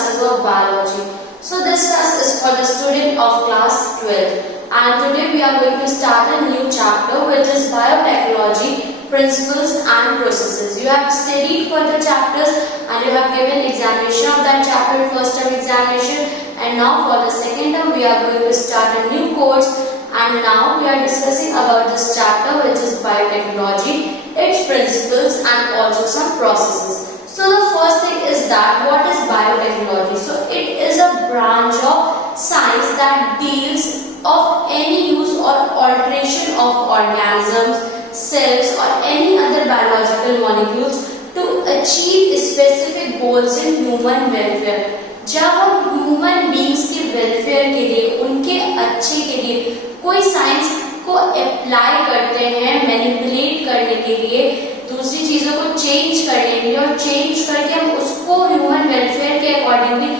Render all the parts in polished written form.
classes of biology. So this class is for the student of class 12, and today we are going to start a new chapter, which is biotechnology, principles and processes. You have studied for the chapters and you have given examination of that chapter in first term examination, and now for the second term we are going to start a new course, and now we are discussing about this chapter, which is biotechnology, its principles and also some processes. So the first thing is that what is biotechnology? So it is a branch of science that deals of any use or alteration of organisms, cells or any other biological molecules to achieve specific goals in human welfare. जब हम human beings के welfare के लिए, उनके अच्छे के लिए कोई साइंस को अप्लाई करते हैं, मैनिपुलेट करने के लिए, दूसरी चीजों को चेंज करने के लिए, और चेंज करके हम उसको ह्यूमन वेलफेयर के अकॉर्डिंगली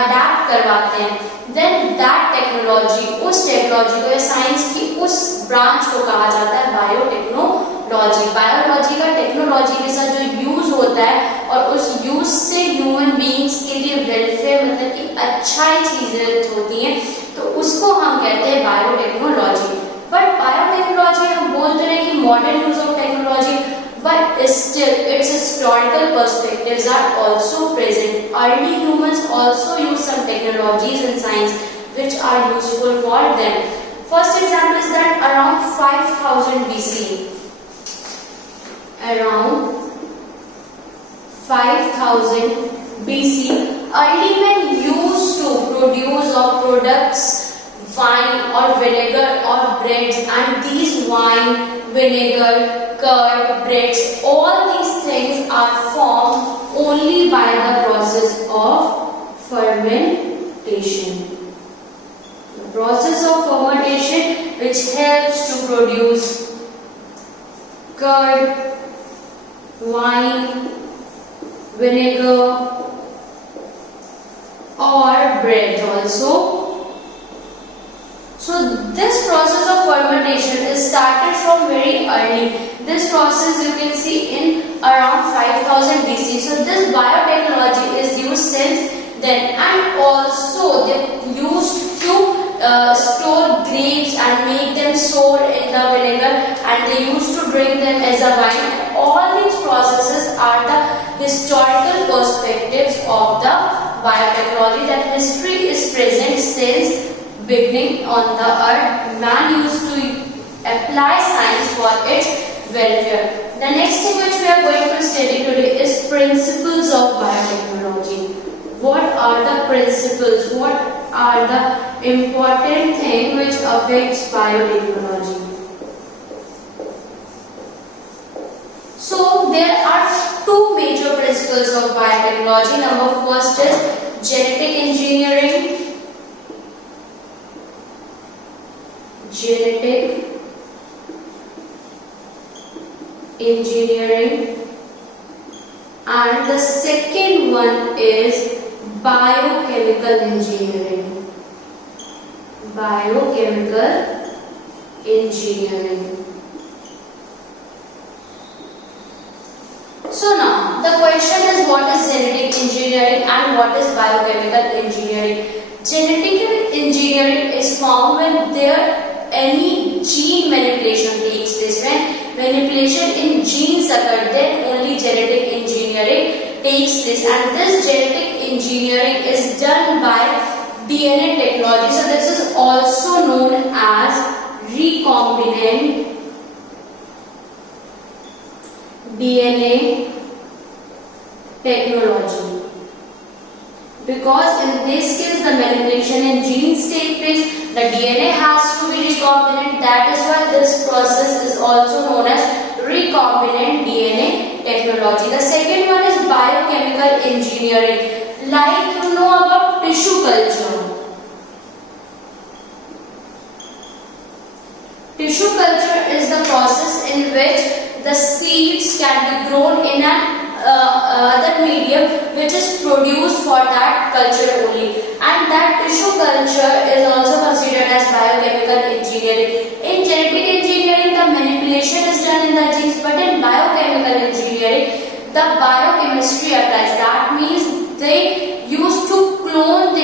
अडेप्ट करवाते हैं, देन दैट टेक्नोलॉजी, उस टेक्नोलॉजी को या साइंस की उस ब्रांच को कहा जाता है बायोटेक्नोलॉजी। बायोलॉजी का टेक्नोलॉजी के साथ जो यूज होता है और उस यूज से ह्यूमन बीइंग्स के लिए वेलफेयर, मतलब कि अच्छाई चीजें होती हैं, तो उसको हम कहते हैं बायोटेक्नोलॉजी। बट बायोटेक्नोलॉजी हम बोलते हैं कि modern use of technology, but still its historical perspectives are also present. Early humans also use some technologies in science which are useful for them. First example is that around 5000 BC, around 5000 BC, early men used to produce or products wine or vinegar or breads, and these wine, vinegar, curd, breads, all these things are formed only by the process of fermentation. The process of fermentation which helps to produce curd, wine, vinegar or bread also. So this process of fermentation is started from very early. This process you can see in around 5000 BC. So this biotechnology is used since then, and also they used to store grapes and make them sour in the vinegar, and they used to drink them as a wine. All these processes are the historical perspectives of the biotechnology, that history is present since beginning on the earth. Man used to apply science for its welfare. The next thing which we are going to study today is principles of biotechnology. What are the principles? What are the important things which affects biotechnology? So there are two major principles of biotechnology. Number first is genetic engineering. Genetic engineering, and the second one is biochemical engineering. Biochemical engineering. So now the question is, what is genetic engineering and what is biochemical engineering? Genetic engineering is found when any gene manipulation takes place. When manipulation in genes occur, then only genetic engineering takes place, and this genetic engineering is done by DNA technology. So this is also known as recombinant DNA technology, because in this case the manipulation in genes take place, the DNA has to be recombinant. That is why this process is also known as recombinant DNA technology. The second one is biochemical engineering. Like you know about tissue culture. Tissue culture is the process in which the seeds can be grown in an other medium which is produced for that culture only, and that tissue culture is also considered as biochemical engineering. In genetic engineering, the manipulation is done in the genes, but in biochemical engineering, the biochemistry applies. That means they used to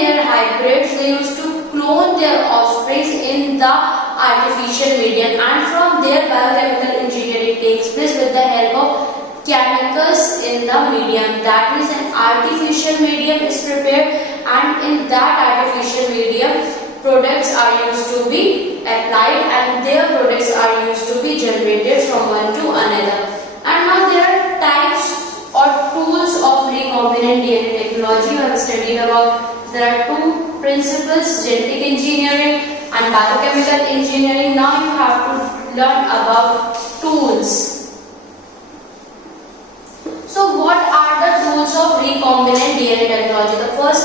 their hybrids, they used to clone their offspring in the artificial medium, and from there biochemical engineering takes place with the help of chemicals in the medium. That means an artificial medium is prepared, and in that artificial medium products are used to be applied, and their products are used to be generated from one to another. And now there are types or tools of recombinant DNA technology. You have studied about, there are two principles, genetic engineering and biochemical engineering. Now you have to learn about tools. So what are the tools of recombinant DNA technology? The first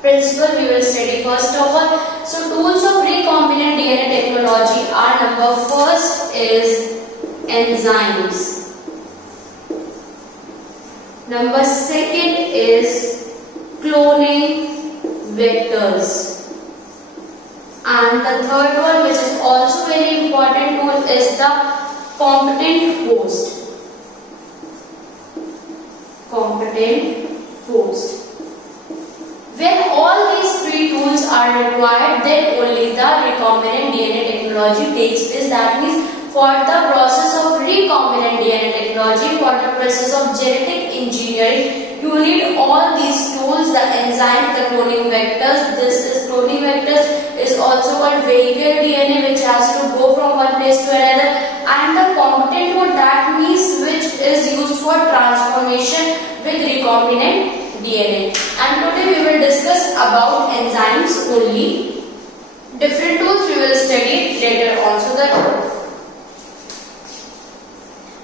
principle we will study first of all. So tools of recombinant DNA technology are, number first is enzymes. Number second is cloning vectors. And the third one, which is also very important tool, is the competent host. Competent host. When all these three tools are required, then only the recombinant DNA technology takes place. That means for the process of recombinant DNA technology, for the process of genetic engineering, you need all these tools, the enzyme, the cloning vectors. This is cloning vectors is also called vehicle DNA, which has to go from one place to another, and the competent host, that means which is used for transformation with recombinant DNA. And today we will discuss about enzymes only. Different tools we will study later on. So the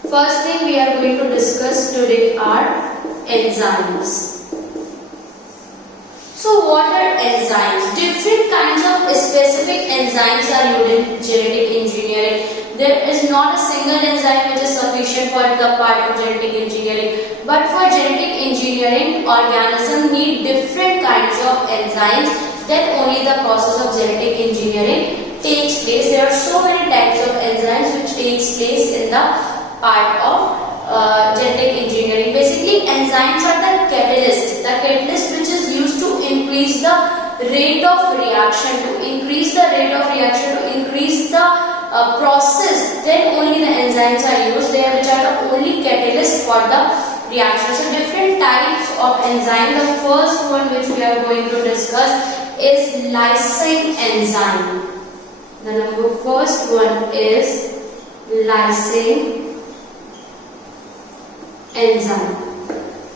first thing we are going to discuss today are enzymes. So what are enzymes? Different kinds of specific enzymes are used in genetic engineering. There is not a single enzyme which is sufficient for the part of genetic engineering. But for genetic engineering, organisms need different kinds of enzymes. Then only the process of genetic engineering takes place. There are so many types of enzymes which takes place in the part of genetic engineering. Basically, enzymes are the catalyst which is used to increase the rate of reaction, to increase the process. Then only the enzymes are used there, which are the only catalyst for the reaction. So different types of enzyme. The first one which we are going to discuss is lysing enzyme. The first one is lysing enzyme.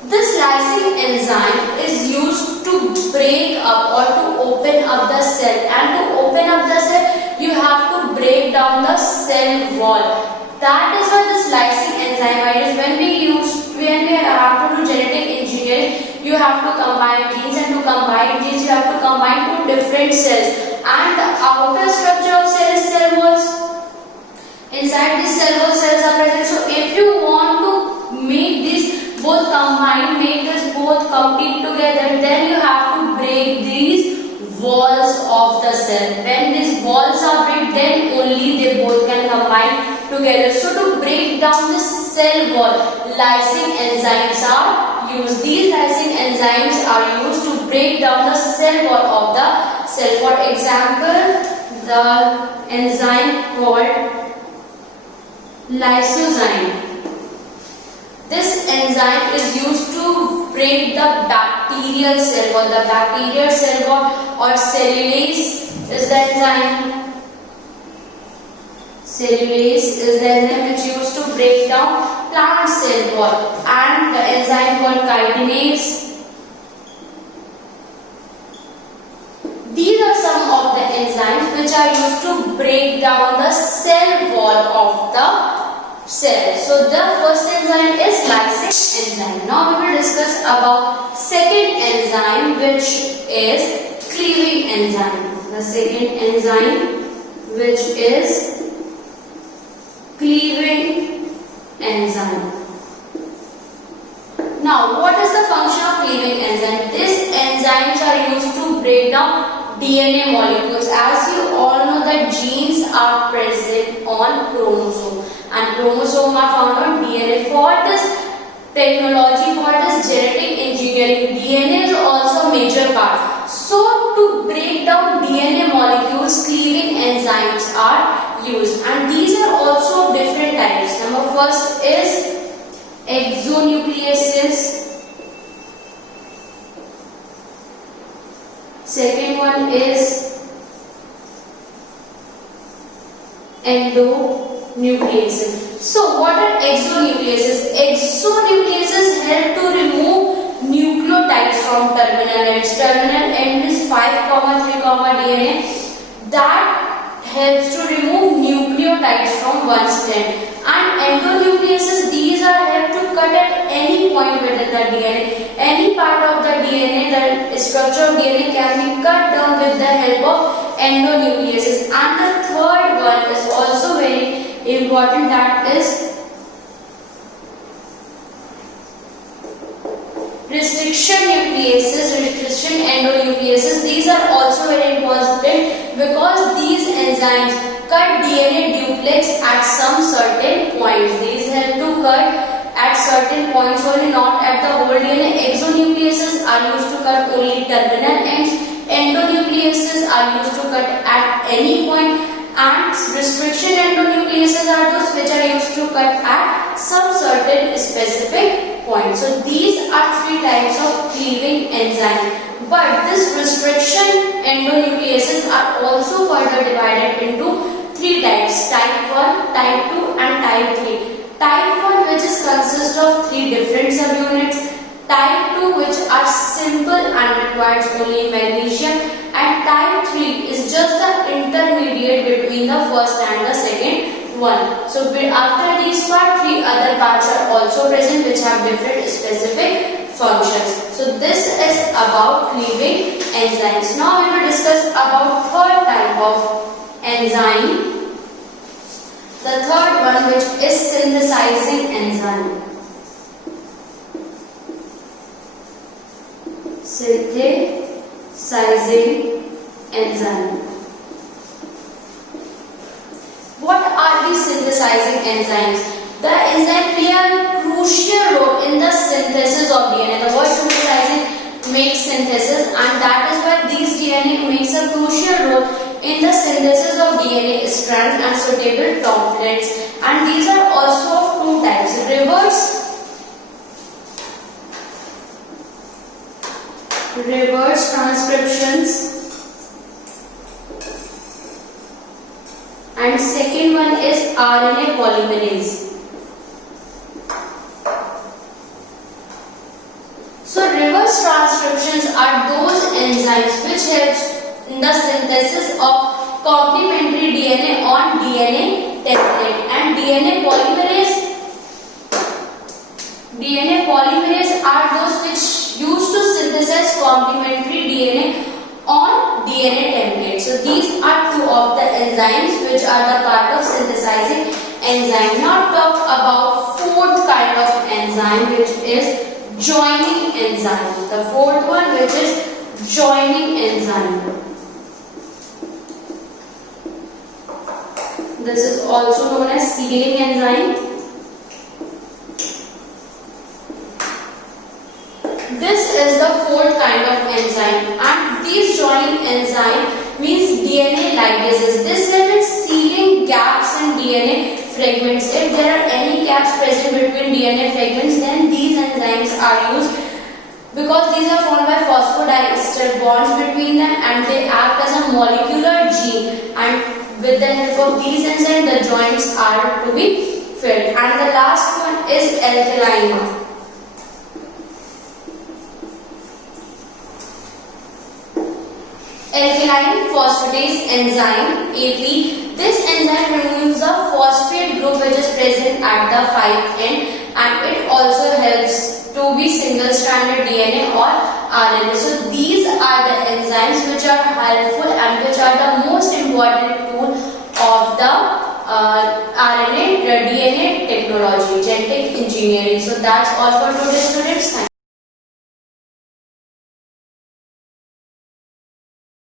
This lysing enzyme is used to break up or to open up the cell, and to open up the cell you have to break down the cell wall. That is why this lysing enzyme is, when we have to do genetic engineering, you have to combine genes, and to combine genes you have to combine two different cells, and the outer structure of cell is cell walls. Inside these cell wall cells are present. So if you want to make this both combined, make this both complete together, then you have to break these walls of the cell. When these walls are break, then only they both can combine together. So to break down the cell wall, lysing enzymes are used. These lysing enzymes are used to break down the cell wall of the cell. For example, the enzyme called lysozyme. This enzyme is used to break the bacterial cell wall. The bacterial cell wall or cellulase is the enzyme. Cellulase is the enzyme which used to break down plant cell wall, and the enzyme called chitinase. These are some of the enzymes which are used to break down the cell wall of the cell. So the first enzyme is lysing enzyme. Now we will discuss about second enzyme, which is cleaving enzyme. The second enzyme, which is cleaving enzyme. Now what is the function of cleaving enzyme? These enzymes are used to break down DNA molecules. As you all know that genes are present on chromosome, and chromosome are found on DNA. For this technology, for this genetic engineering, DNA is also a major part. So to break down DNA molecules, cleaving enzymes are used, and these are also different types. Number first is exonucleases. Second one is endonucleases. So what are exonucleases? Exonucleases help to remove nucleotides from terminal ends. Terminal end is 5, 3, DNA. That helps to remove nucleotides from one strand. And endonucleases, these are help to cut at any point within the DNA. Any part of the DNA, the structure of DNA can be cut down with the help of endonucleases. And the third one is also very important, that is restriction nucleases, restriction endonucleases. These are also very important because these enzymes cut DNA duplex at some certain points. These help to cut at certain points only, not at the whole DNA. Exonucleases are used to cut only terminal ends. Endonucleases are used to cut at any point, and restriction endonucleases are those which are used to cut at some certain specific point. So these are three types of cleaving enzyme. But this restriction endonucleases are also further divided into three types: type 1, type 2 and type 3. Type 1, which is consist of three different subunits. Type 2, which are simple and requires only magnesium, and type 3 is just the intermediate between the first and the second one. So after these part, three other parts are also present which have different specific functions. So this is about cleaving enzymes. Now we will discuss about third type of enzyme. The third one, which is synthesizing enzyme. Synthesizing enzyme. What are these synthesizing enzymes? The enzyme play a crucial role in the synthesis of DNA. The word synthesizing makes synthesis, and that is why these DNA makes a crucial role in the synthesis of DNA strands and suitable templates. And these are also of two types: reverse transcriptions, and second one is RNA polymerase. So reverse transcriptions are those enzymes which helps in the synthesis of complementary DNA on DNA template. And DNA polymerase are those which used to synthesize complementary DNA on DNA template. So these are two of the enzymes which are the part of synthesizing enzyme. Now talk about fourth kind of enzyme, which is joining enzyme. The fourth one, which is joining enzyme. This is also known as sealing enzyme. This is the fourth kind of enzyme, and these joining enzyme means DNA ligases. This helps sealing gaps in DNA fragments. If there are any gaps present between DNA fragments, then these enzymes are used because these are formed by phosphodiester bonds between them, and they act as a molecular gene, and with the help of these enzymes the joints are to be filled. And the last one is alkaline. Alkaline phosphatase enzyme AP. This enzyme removes the phosphate group which is present at the 5' end, and it also helps to be single-stranded DNA or RNA. So these are the enzymes which are helpful and which are the most important tool of the RNA DNA technology, genetic engineering. So that's all for today, students. Thank you.